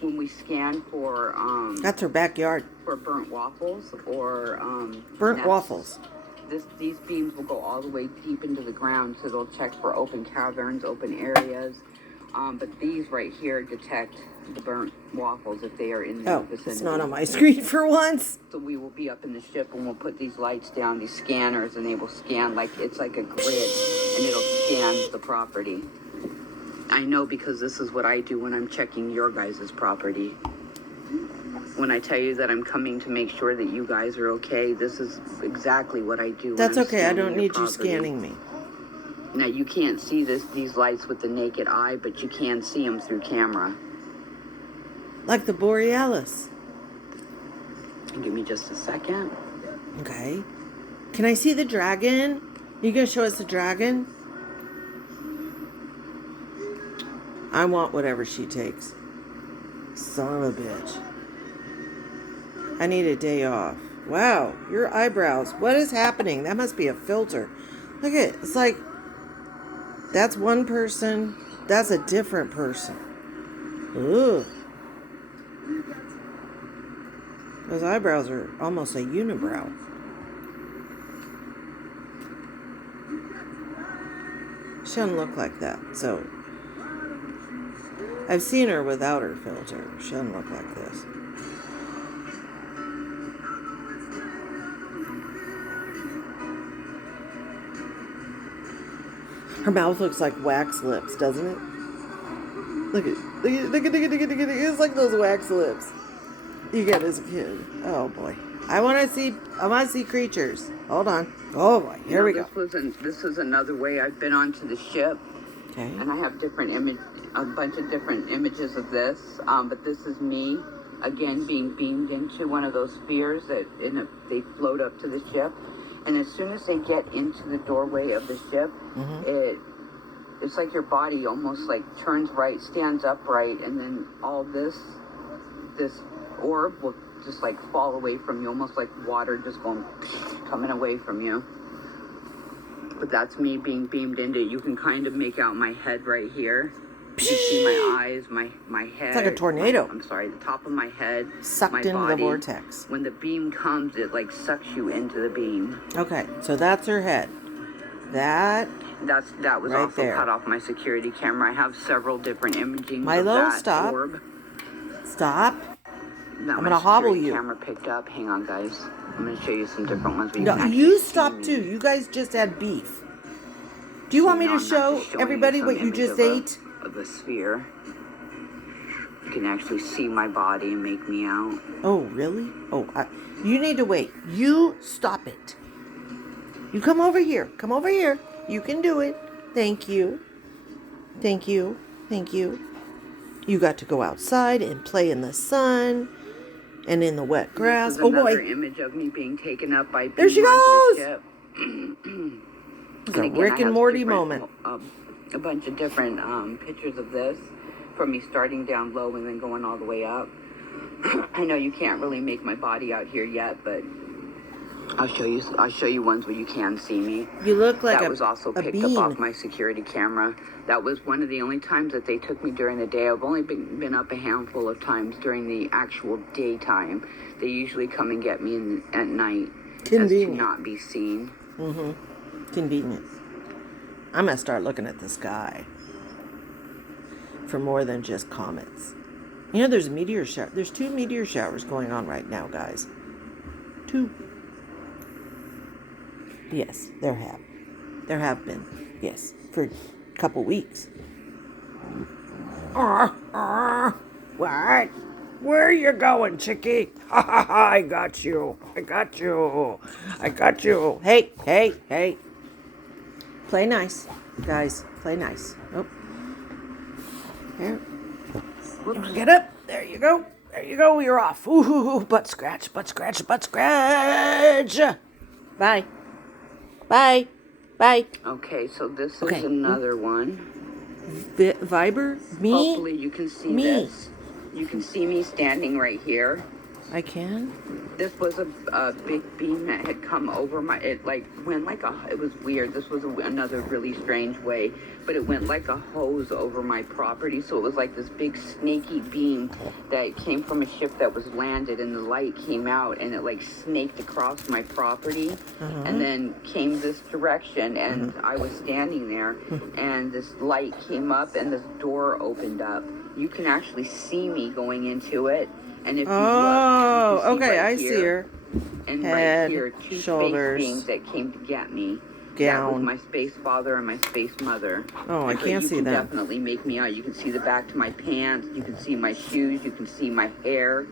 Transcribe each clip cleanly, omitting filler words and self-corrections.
when we scan for That's her backyard. for burnt waffles or Burnt nests, waffles. these beams will go all the way deep into the ground, so they'll check for open caverns, open areas. But these right here detect the burnt waffles if they are in the vicinity. It's not on my screen for once. So we will be up in the ship and we'll put these lights down, these scanners, and they will scan like it's like a grid, and it'll scan the property. I know because this is what I do when I'm checking your guys' property. When I tell you that I'm coming to make sure that you guys are okay, this is exactly what I do. That's okay. I don't need you scanning me. Now, you can't see these lights with the naked eye, but you can see them through camera. Like the Borealis. Give me just a second. Okay. Can I see the dragon? You gonna show us the dragon? I want whatever she takes. Son of a bitch. I need a day off. Wow, your eyebrows. What is happening? That must be a filter. Look at it. It's like, that's one person. That's a different person. Ugh. Those eyebrows are almost a unibrow. She doesn't look like that, so... I've seen her without her filter. She doesn't look like this. Her mouth looks like wax lips, doesn't it? Look at. It's like those wax lips you get as a kid. Oh boy. I want to see creatures. Hold on. Oh boy. Here we go. This is another way I've been onto the ship. Okay. And I have a bunch of different images of this. But this is me, again, being beamed into one of those spheres they float up to the ship. And as soon as they get into the doorway of the ship, it's like your body almost like turns right, stands upright, and then all this orb will just like fall away from you, almost like water just coming away from you. But that's me being beamed into it. You can kind of make out my head right here. You can see my eyes, my head. It's like a tornado. The top of my head. Sucked my into body. the vortex. When the beam comes, it like sucks you into the beam. Okay, so that's her head. That was right also there. cut off my security camera. I have several different imaging Milo, of that stop. orb. Stop. That I'm gonna hobble you. Camera picked up. Hang on, guys. I'm gonna show you some different ones. No, you stop too. You guys just had beef. Do you want me to show everybody what you just ate? Of a sphere. You can actually see my body and make me out. Oh, really? Oh, you need to wait. You stop it. You come over here. Come over here. You can do it. Thank you. Thank you. Thank you. You got to go outside and play in the sun and in the wet grass. Oh boy! Another image of me being taken up by. There she goes. It's a Rick and Morty moment. A bunch of different pictures of this, from me starting down low and then going all the way up. I know you can't really make my body out here yet, but I'll show you ones where you can see me. You look like that was also picked up off my security camera. That was one of the only times that they took me during the day. I've only been up a handful of times during the actual daytime. They usually come and get me at night. Convenient. As to not be seen. Convenient. I'm gonna start looking at the sky for more than just comets. You know, there's a meteor shower. There's 2 meteor showers going on right now, guys. 2. Yes, there have. There have been. Yes, for a couple weeks. What? Where are you going, chickie? I got you. I got you. I got you. Hey, hey, hey. Play nice, guys. Play nice. Oh. Here. Get up. There you go. There you go. You're off. Ooh, butt scratch, butt scratch, butt scratch. Bye. Bye. Bye. Okay, so this is another one. Viber? Me? Hopefully you can see this. You can see me standing right here. I can? This was a big beam that had come over my, it like went like it was weird. This was another really strange way, but it went like a hose over my property. So it was like this big snaky beam that came from a ship that was landed, and the light came out and it like snaked across my property and then came this direction. And I was standing there and this light came up and this door opened up. You can actually see me going into it. And if you look, you can see okay, right I here, see her. and Head, right here, two shoulders, space beings that came to get me. gown. That was my space father and my space mother. Oh, I can't see You them. can definitely make me out. You can see the back to my pants. You can see my shoes. You can see my hair.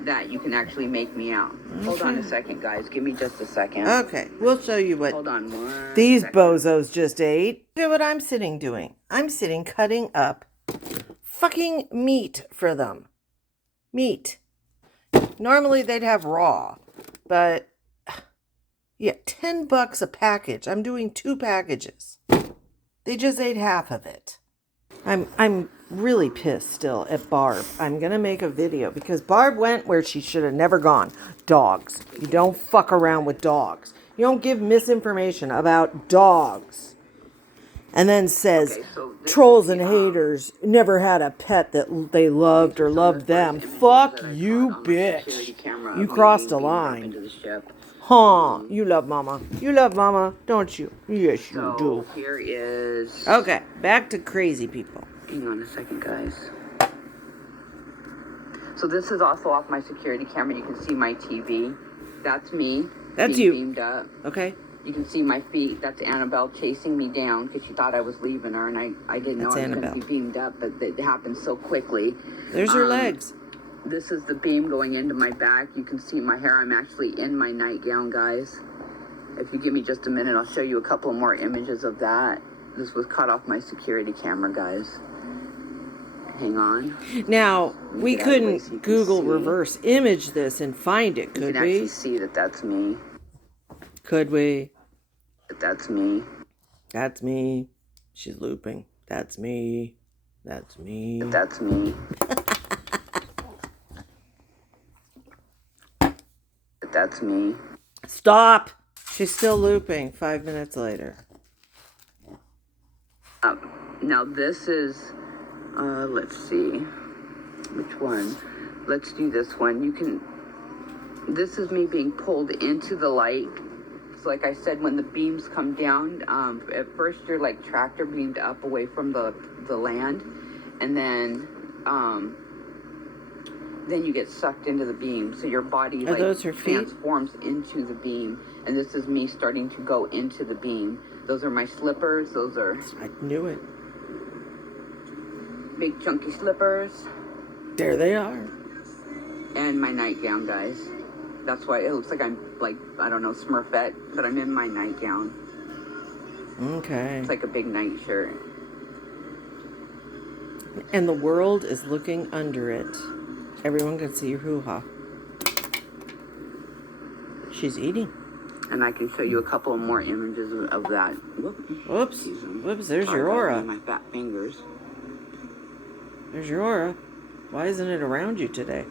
That you can actually make me out. Okay. Hold on a second, guys. Give me just a second. Okay, we'll show you what Hold on these second. bozos just ate. Look at what I'm sitting doing. I'm sitting cutting up fucking meat for them. Meat. Normally they'd have raw, but yeah, $10 a package. I'm doing 2 packages. They just ate half of it. I'm really pissed still at Barb. I'm gonna make a video because Barb went where she should have never gone. Dogs. You don't fuck around with dogs. You don't give misinformation about dogs. And then says trolls and haters never had a pet that they loved or loved them. Fuck you, bitch. You crossed a line. Huh. You love mama. You love mama, don't you? Yes, you do. Here is... Okay, back to crazy people. Hang on a second, guys. So this is also off my security camera. You can see my TV. That's me. That's you. Beamed up. Okay. You can see my feet. That's Annabelle chasing me down because she thought I was leaving her, and I didn't know I was going to be beamed up, but it happened so quickly. There's her legs. This is the beam going into my back. You can see my hair. I'm actually in my nightgown, guys. If you give me just a minute, I'll show you a couple more images of that. This was caught off my security camera, guys. Hang on. Now, we couldn't Google reverse image this and find it, could we? You can actually see that that's me. Could we? That's me. That's me. She's looping. That's me. That's me. That's me. That's me. Stop! She's still looping 5 minutes later. Now this is, let's see, which one? Let's do this one. This is me being pulled into the light. So like I said, when the beams come down, at first you're like tractor beamed up away from the land, and then you get sucked into the beam. So your body transforms into the beam, and this is me starting to go into the beam. Those are my slippers. Those are... I knew it. Big chunky slippers. There they are. And my nightgown, guys. That's why it looks like I'm like, I don't know, Smurfette, but I'm in my nightgown. Okay. It's like a big night shirt. And the world is looking under it. Everyone can see your hoo-ha. She's eating. And I can show you a couple of more images of that. Whoops. Whoops, there's your aura. My fat fingers. There's your aura. Why isn't it around you today?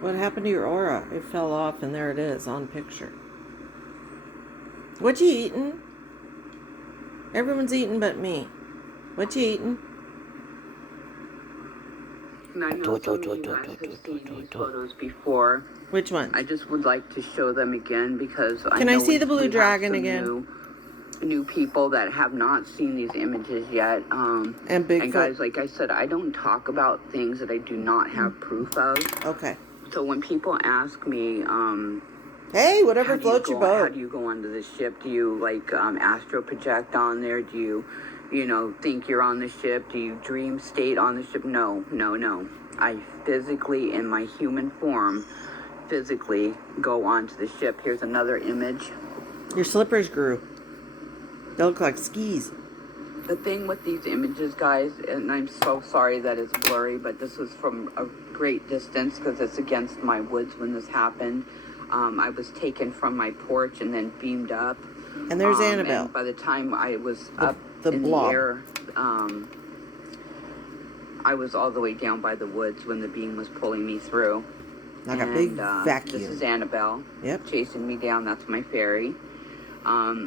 What happened to your aura? It fell off and there it is on picture. What you eating? Everyone's eating but me. What you eating? And I know some of you guys have seen these photos before. Which one? I just would like to show them again because Can I see the blue dragon again? New people that have not seen these images yet. And Bigfoot. And guys, like I said, I don't talk about things that I do not have proof of. Okay. So when people ask me, hey, whatever floats your boat. How do you go onto the ship? Do you like astro project on there? Do you think you're on the ship? Do you dream state on the ship? No. I physically, in my human form, physically go onto the ship. Here's another image. Your slippers grew. They look like skis. The thing with these images, guys, and I'm so sorry that it's blurry, but this was from a great distance because it's against my woods when this happened. I was taken from my porch and then beamed up. And there's Annabelle. And by the time I was up in blob. the air, I was all the way down by the woods when the beam was pulling me through. Like a big This vacuum. is Annabelle. Yep. Chasing me down. That's my fairy.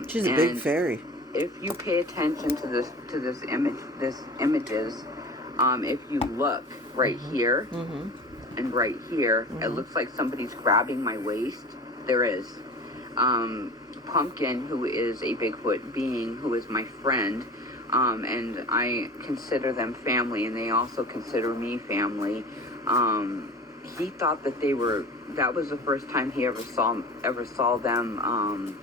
She's a big fairy. If you pay attention to this images, if you look right here and right here, it looks like somebody's grabbing my waist. There is. Pumpkin, who is a Bigfoot being, who is my friend, and I consider them family, and they also consider me family. He thought that that was the first time he ever saw them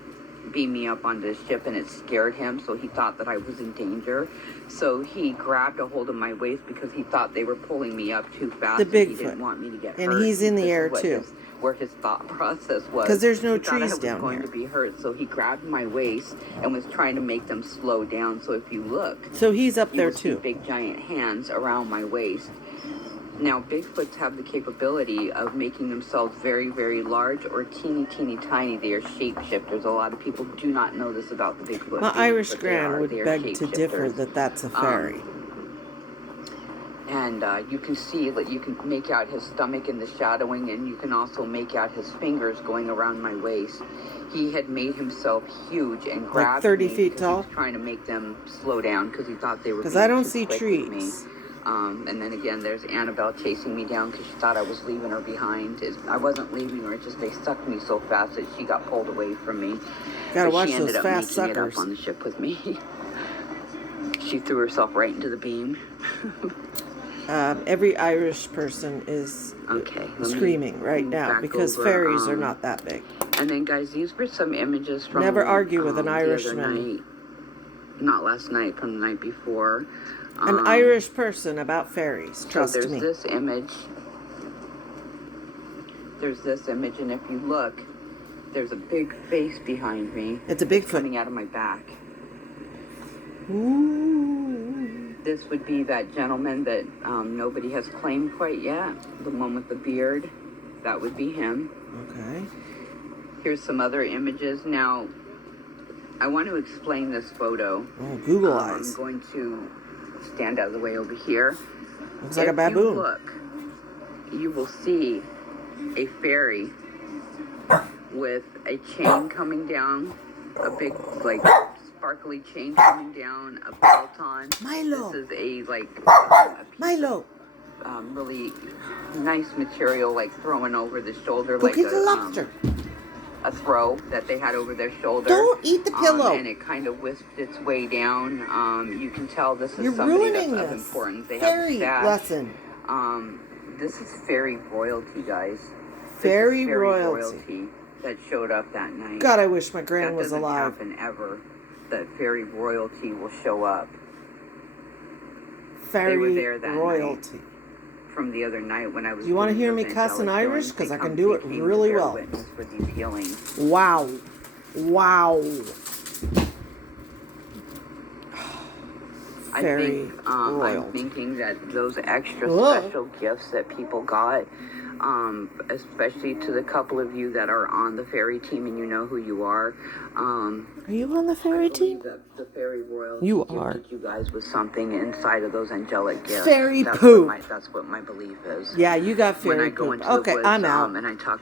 beam me up onto the ship, and it scared him, so he thought that I was in danger. So he grabbed a hold of my waist because he thought they were pulling me up too fast. The Bigfoot. He didn't want me to get hurt. And he's in the air too. Where his thought process was. Because there's no he thought trees I was down going here. to be hurt, so he grabbed my waist and was trying to make them slow down. So if you look, So he's up there you will see too. big giant hands around my waist. Now, Bigfoots have the capability of making themselves very, very large or teeny, teeny, tiny. They are shapeshifters. A lot of people do not know this about the Bigfoot. My beings, Irish but Gran would they are beg to differ shapeshifters. that that's a fairy. And you can see that you can make out his stomach in the shadowing, and you can also make out his fingers going around my waist. He had made himself huge and grabbed 30 me feet because tall? He was trying to make them slow down because he thought they were. Because being I don't too see quick with me. trees. And then again, there's Annabelle chasing me down because she thought I was leaving her behind. I wasn't leaving her; it's just they sucked me so fast that she got pulled away from me. Gotta But watch she ended those up fast making it suckers. up on the ship with me. She threw herself right into the beam. Every Irish person is Okay, let me screaming right move now back because over, fairies are not that big. And then, guys, these were some images from. Never argue with an the other Irishman. night. Not last night, from the night before. An Irish person about fairies, trust so there's me. this image. There's this image, and if you look, there's a big face behind me. It's a Bigfoot. Coming out of my back. Ooh. This would be that gentleman that nobody has claimed quite yet. The one with the beard. That would be him. Okay. Here's some other images. Now, I want to explain this photo. Oh, Google eyes. I'm going to stand out of the way over here. Looks like a If baboon. you look, you will see a fairy with a chain coming down, a big, like, sparkly chain coming down, a belt on. Milo. This is a, like, Milo. really nice material, like, thrown over the shoulder, Go like get the lobster. a throw that they had over their shoulder. Don't eat the pillow. And it kind of whisked its way down. You can tell this is You're somebody that's ruining of this importance. They fairy have a stash. lesson. This is fairy royalty, guys. Fairy This is royalty. that showed up that night. God, I wish my gran that was doesn't alive. happen ever. That fairy royalty will show up. Fairy there that royalty. From the other night when I was. You want to doing hear me those cuss in angelic Irish? healings, Because they I can come- do they it came to really bear well. witness for these healings. Wow. Wow. Fairy I'm royalty. thinking that those extra Whoa. special gifts that people got, especially to the couple of you that are on the fairy team and you know who you are. Are you on the I fairy believe team? that the fairy royalty You gifted are. you guys with something inside of those angelic gifts. Fairy That's poop. That's what my belief is. Yeah, you got When I fairy go poop. into the Okay, woods, I'm out. and I talk